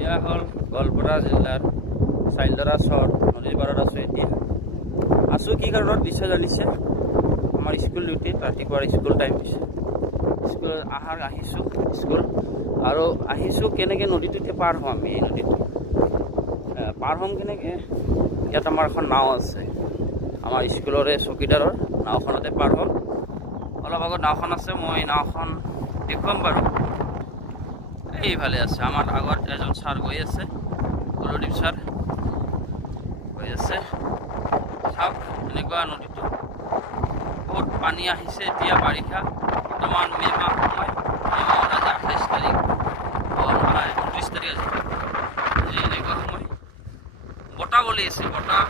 এয়া হ'ল গোৱালপাৰা জিলাৰ চাইলদৰা চৰ নদীৰ পাৰত আছোঁ এতিয়া। আছোঁ কি কাৰণত নিশ্চয় জানিছে, আমাৰ স্কুল ডিউটি ৰাতিপুৱাৰ স্কুল টাইম হৈছে। স্কুল আহিছোঁ স্কুল আৰু আহিছোঁ কেনেকৈ নদীটোতে পাৰ হ'ম। এই নদীটো পাৰ হ'ম কেনেকৈ, ইয়াত আমাৰ এখন নাও আছে, আমাৰ স্কুলৰে চকীদাৰৰ নাওখনতে পাৰ হ'ম। অলপ আগত নাওখন আছে, মই নাওখন দেখুৱাম বাৰু। এইফালে আছে আমাৰ আগত এজন ছাৰ গৈ আছে, গুৰুদীপ ছাৰ গৈ আছে। চাওক এনেকুৱা নদীটো বহুত পানী আহিছে এতিয়া বাৰিষা। বৰ্তমান মে' মাহ সময়, মে' মাহৰ আজি 28 তাৰিখ 29 তাৰিখ আজি এনেকুৱা সময়। বতাহ বলি আছে, বতাহ